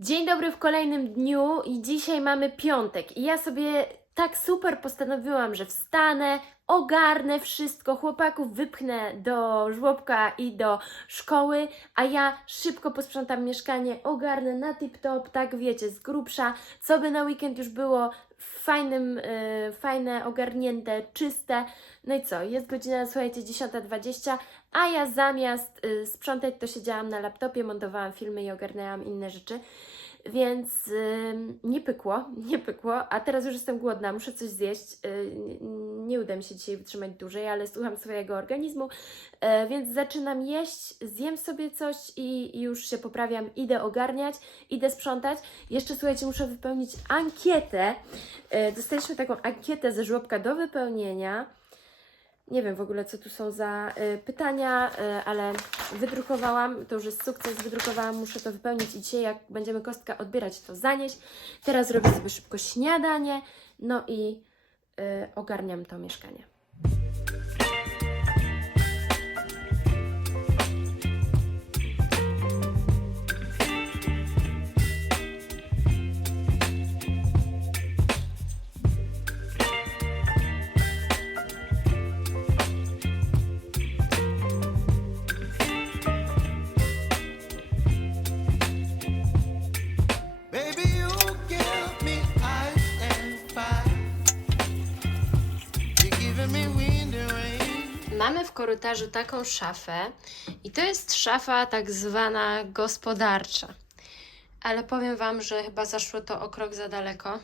Dzień dobry w kolejnym dniu i dzisiaj mamy piątek. I ja sobie tak super postanowiłam, że wstanę, ogarnę wszystko, chłopaków wypchnę do żłobka i do szkoły, a ja szybko posprzątam mieszkanie, ogarnę na tip-top, tak wiecie, z grubsza, co by na weekend już było fajnym, e, fajne, ogarnięte, czyste. No i co, jest godzina, słuchajcie, 10.20, a ja zamiast y, sprzątać, to siedziałam na laptopie, montowałam filmy i ogarniałam inne rzeczy. Więc ym, nie pykło, nie pykło, a teraz już jestem głodna, muszę coś zjeść. Y, n- nie uda mi się dzisiaj wytrzymać dłużej, ale słucham swojego organizmu, e, więc zaczynam jeść, zjem sobie coś i, już się poprawiam. Idę ogarniać, idę sprzątać. Jeszcze słuchajcie, muszę wypełnić ankietę. E, dostaliśmy taką ankietę ze żłobka do wypełnienia. Nie wiem w ogóle, co tu są za y, pytania, y, ale wydrukowałam, to już jest sukces, wydrukowałam, muszę to wypełnić i dzisiaj jak będziemy kostka odbierać, to zanieść. Teraz robię sobie szybko śniadanie, no i y, ogarniam to mieszkanie. Korytarzu taką szafę i to jest szafa tak zwana gospodarcza. Ale powiem Wam, że chyba zaszło to o krok za daleko.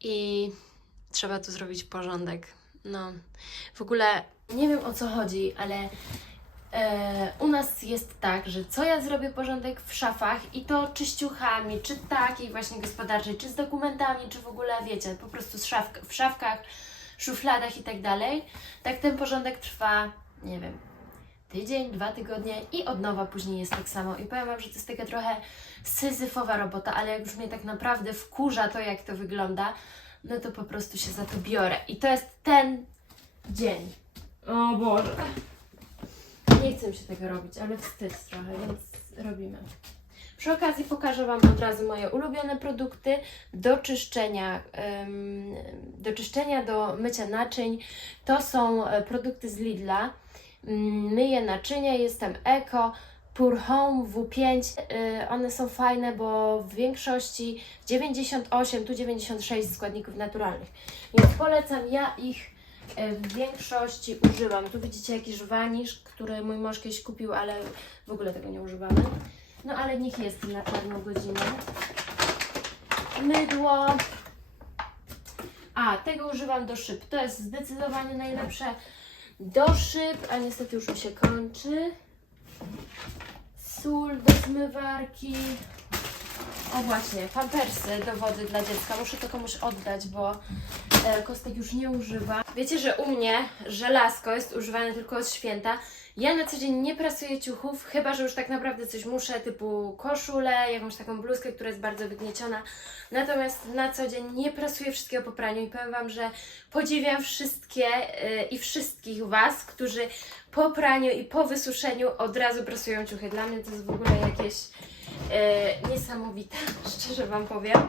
I trzeba tu zrobić porządek. No, w ogóle nie wiem o co chodzi, ale e, u nas jest tak, że co ja zrobię porządek w szafach i to czy czy takiej właśnie gospodarczej, czy z dokumentami, czy w ogóle wiecie, po prostu z w szafkach, szufladach i tak dalej, tak ten porządek trwa, nie wiem, tydzień, dwa tygodnie i od nowa później jest tak samo. I powiem Wam, że to jest taka trochę syzyfowa robota, ale jak już mnie tak naprawdę wkurza to, jak to wygląda, no to po prostu się za to biorę. I to jest ten dzień. O Boże. Nie chcę mi się tego robić, ale wstyd trochę, więc robimy. Przy okazji pokażę Wam od razu moje ulubione produkty do czyszczenia, do czyszczenia, do mycia naczyń. To są e, produkty z Lidla. Mm, Myję naczynia, jestem Eko, Pure Home W5. Y, One są fajne, bo w większości 98, tu 96 składników naturalnych. Więc polecam, ja ich e, w większości używam. Tu widzicie jakiś wanisz, który mój mąż kiedyś kupił, ale w ogóle tego nie używamy. No ale niech jest na czarną godzinę. Mydło. A, tego używam do szyb. To jest zdecydowanie najlepsze do szyb, a niestety już mi się kończy. Sól do zmywarki. O właśnie, pampersy do wody dla dziecka. Muszę to komuś oddać, bo Kostek już nie używa. Wiecie, że u mnie żelazko jest używane tylko od święta. Ja na co dzień nie prasuję ciuchów, chyba że już tak naprawdę coś muszę, typu koszulę, jakąś taką bluzkę, która jest bardzo wygnieciona. Natomiast na co dzień nie prasuję wszystkiego po praniu i powiem Wam, że podziwiam wszystkie y, i wszystkich Was, którzy po praniu i po wysuszeniu od razu prasują ciuchy. Dla mnie to jest w ogóle jakieś y, niesamowite, szczerze Wam powiem.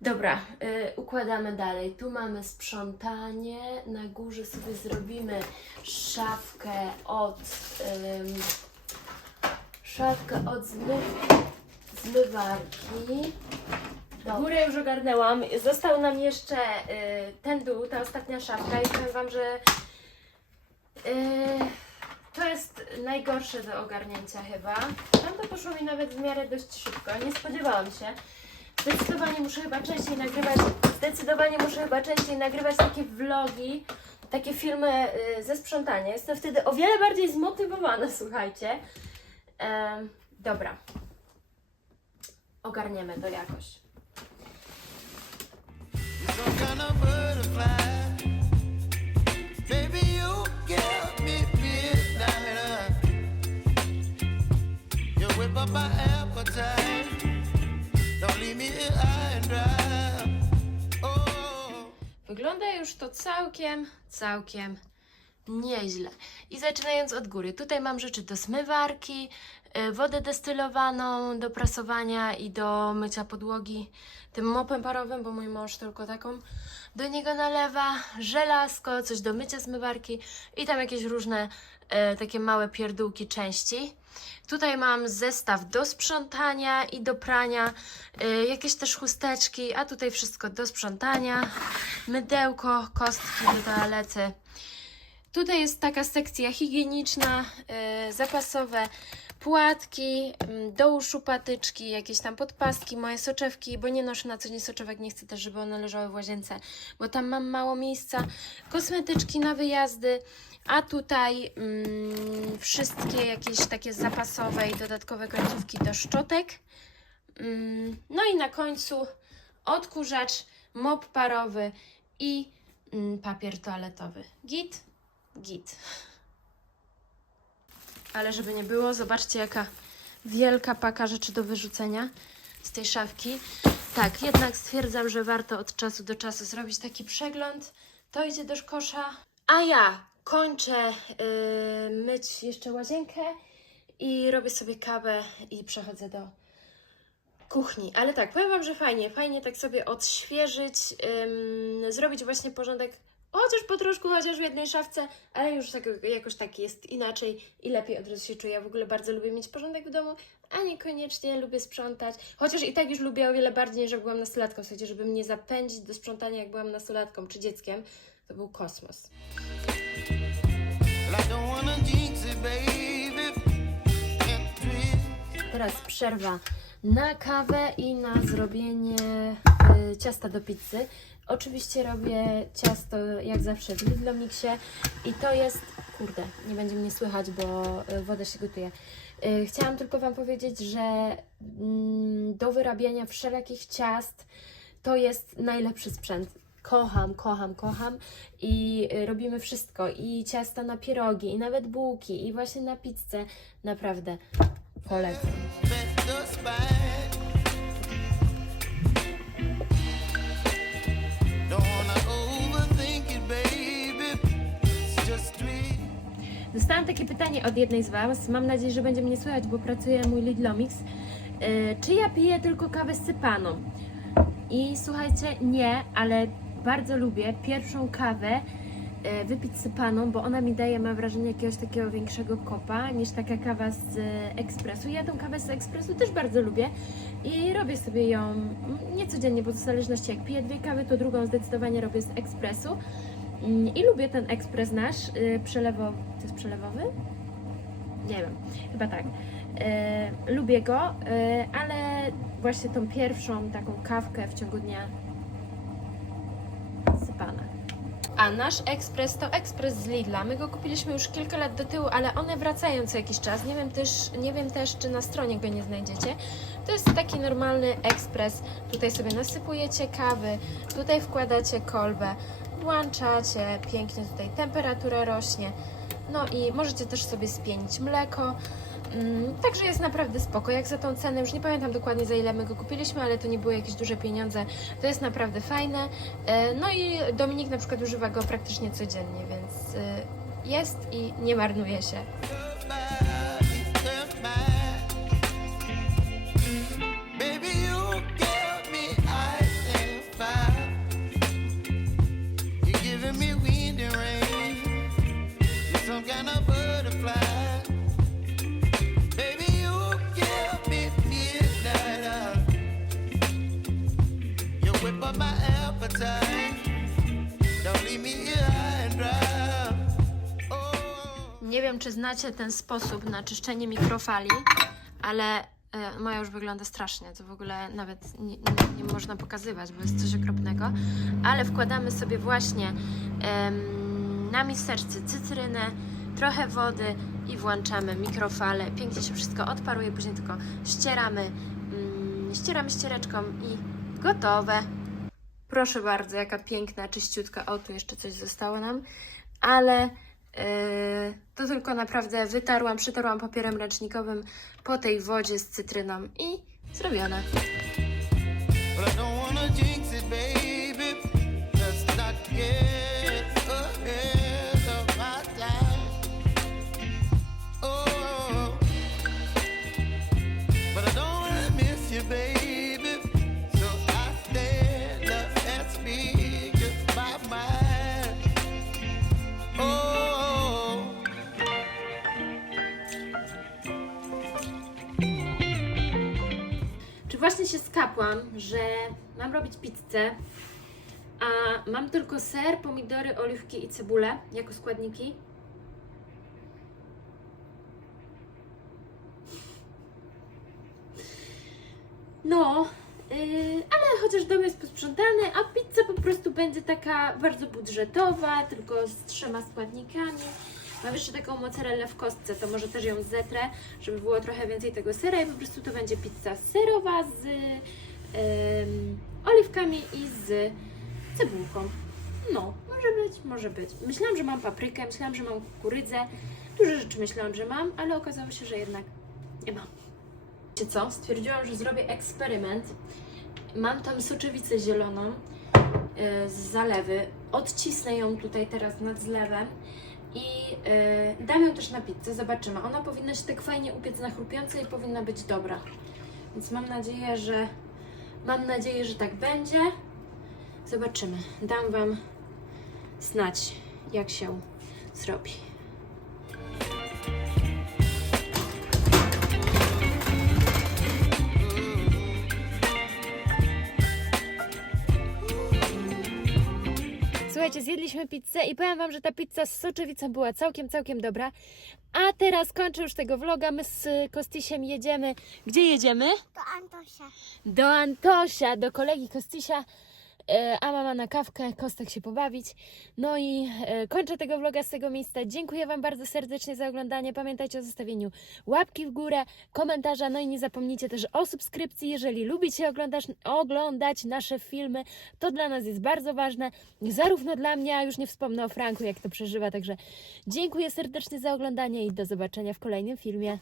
Dobra, y, układamy dalej. Tu mamy sprzątanie. Na górze sobie zrobimy szafkę od ym, szafkę od zmy, zmywarki. Górę już ogarnęłam. Został nam jeszcze y, ten dół, ta ostatnia szafka i powiem Wam, że y, to jest najgorsze do ogarnięcia chyba. Tam to poszło mi nawet w miarę dość szybko. Nie spodziewałam się. Zdecydowanie muszę chyba częściej nagrywać, zdecydowanie muszę chyba częściej nagrywać takie vlogi, takie filmy y, ze sprzątania. Jestem wtedy o wiele bardziej zmotywowana, słuchajcie. Em, dobra. Ogarniemy to jakoś. Wygląda już to całkiem, całkiem nieźle. I zaczynając od góry, tutaj mam rzeczy do zmywarki, y, wodę destylowaną do prasowania i do mycia podłogi tym mopem parowym, bo mój mąż tylko taką do niego nalewa, żelazko, coś do mycia zmywarki i tam jakieś różne e, takie małe pierdółki części. Tutaj mam zestaw do sprzątania i do prania, e, jakieś też chusteczki, a tutaj wszystko do sprzątania, mydełko, kostki do toalety. Tutaj jest taka sekcja higieniczna, e, zapasowe płatki, mm, do uszu patyczki, jakieś tam podpaski, moje soczewki, bo nie noszę na co dzień soczewek, nie chcę też, żeby one leżały w łazience, bo tam mam mało miejsca, kosmetyczki na wyjazdy, a tutaj mm, wszystkie jakieś takie zapasowe i dodatkowe końcówki do szczotek. Mm, no i na końcu odkurzacz, mop parowy i mm, papier toaletowy. Git? Git. Ale żeby nie było, zobaczcie jaka wielka paka rzeczy do wyrzucenia z tej szafki. Tak, jednak stwierdzam, że warto od czasu do czasu zrobić taki przegląd. To idzie do kosza. A ja kończę yy, myć jeszcze łazienkę i robię sobie kawę i przechodzę do kuchni. Ale tak, powiem Wam, że fajnie, fajnie tak sobie odświeżyć, zrobić właśnie porządek, chociaż po troszku, chociaż w jednej szafce, ale już tak, jakoś tak jest inaczej i lepiej od razu się czuję. Ja w ogóle bardzo lubię mieć porządek w domu, a niekoniecznie lubię sprzątać. Chociaż i tak już lubię o wiele bardziej niż jak byłam nastolatką. Sensie, żeby mnie zapędzić do sprzątania, jak byłam nastolatką czy dzieckiem, to był kosmos. Teraz przerwa na kawę i na zrobienie y, ciasta do pizzy. Oczywiście robię ciasto jak zawsze w Lidlomixie i to jest, kurde, nie będzie mnie słychać, bo y, woda się gotuje. Y, Chciałam tylko Wam powiedzieć, że mm, do wyrabiania wszelakich ciast to jest najlepszy sprzęt. Kocham, kocham, kocham i y, robimy wszystko i ciasta na pierogi, i nawet bułki, i właśnie na pizzę. Naprawdę polecam. Takie pytanie od jednej z Was. Mam nadzieję, że będzie mnie słychać, bo pracuje mój Lidlomix. Yy, czy ja piję tylko kawę sypaną? I słuchajcie, nie, ale bardzo lubię pierwszą kawę yy, wypić sypaną, bo ona mi daje, mam wrażenie, jakiegoś takiego większego kopa niż taka kawa z ekspresu. Ja tą kawę z ekspresu też bardzo lubię i robię sobie ją mm, nie codziennie, bo w zależności jak piję dwie kawy, to drugą zdecydowanie robię z ekspresu. Mm, I lubię ten ekspres nasz, yy, przelewowy. To jest przelewowy? Nie wiem, chyba tak. Yy, lubię go, yy, ale właśnie tą pierwszą taką kawkę w ciągu dnia sypana. A nasz ekspres to ekspres z Lidla. My go kupiliśmy już kilka lat do tyłu, ale one wracają co jakiś czas. Nie wiem też, nie wiem też czy na stronie go nie znajdziecie. To jest taki normalny ekspres. Tutaj sobie nasypujecie kawy, tutaj wkładacie kolbę, włączacie, pięknie tutaj temperatura rośnie. No i możecie też sobie spienić mleko. Mm, Także jest naprawdę spoko, jak za tą cenę, już nie pamiętam dokładnie za ile my go kupiliśmy, ale to nie były jakieś duże pieniądze, to jest naprawdę fajne. E, No i Dominik na przykład używa go praktycznie codziennie, więc e, jest i nie marnuje się. Znacie ten sposób na czyszczenie mikrofali, ale e, moja już wygląda strasznie. To w ogóle nawet nie, nie, nie można pokazywać, bo jest coś okropnego. Ale wkładamy sobie właśnie na miseczce cytrynę, trochę wody i włączamy mikrofale. Pięknie się wszystko odparuje, później tylko ścieramy, mm, ścieramy ściereczką i gotowe. Proszę bardzo, jaka piękna, czyściutka. O, tu jeszcze coś zostało nam, ale to tylko naprawdę wytarłam, przytarłam papierem ręcznikowym po tej wodzie z cytryną i zrobione. Się skapłam, że mam robić pizzę, a mam tylko ser, pomidory, oliwki i cebulę jako składniki? No, yy, ale chociaż dom jest posprzątany, a pizza po prostu będzie taka bardzo budżetowa, tylko z trzema składnikami. Mam jeszcze taką mozzarellę w kostce, to może też ją zetrę, żeby było trochę więcej tego sera i po prostu to będzie pizza serowa z oliwkami i z cebulką. No, może być, może być. Myślałam, że mam paprykę, myślałam, że mam kukurydzę. Dużo rzeczy myślałam, że mam, ale okazało się, że jednak nie mam. Wiecie co? Stwierdziłam, że zrobię eksperyment. Mam tam soczewicę zieloną yy, z zalewy. Odcisnę ją tutaj teraz nad zlewem i yy, dam ją też na pizzę. Zobaczymy. Ona powinna się tak fajnie upiec na chrupiąco i powinna być dobra. Więc mam nadzieję, że mam nadzieję, że tak będzie. Zobaczymy. Dam Wam znać, jak się zrobi. Słuchajcie, zjedliśmy pizzę i powiem Wam, że ta pizza z soczewicą była całkiem, całkiem dobra. A teraz kończę już tego vloga. My z Kostisiem jedziemy. Gdzie jedziemy? To Antosia. do Antosia, do kolegi Kostisia, a mama na kawkę, Kostek się pobawić. No i e, kończę tego vloga z tego miejsca. Dziękuję Wam bardzo serdecznie za oglądanie. Pamiętajcie o zostawieniu łapki w górę, komentarza, no i nie zapomnijcie też o subskrypcji. Jeżeli lubicie oglądać, oglądać nasze filmy, to dla nas jest bardzo ważne. Zarówno dla mnie, a już nie wspomnę o Franku, jak to przeżywa. Także dziękuję serdecznie za oglądanie i do zobaczenia w kolejnym filmie.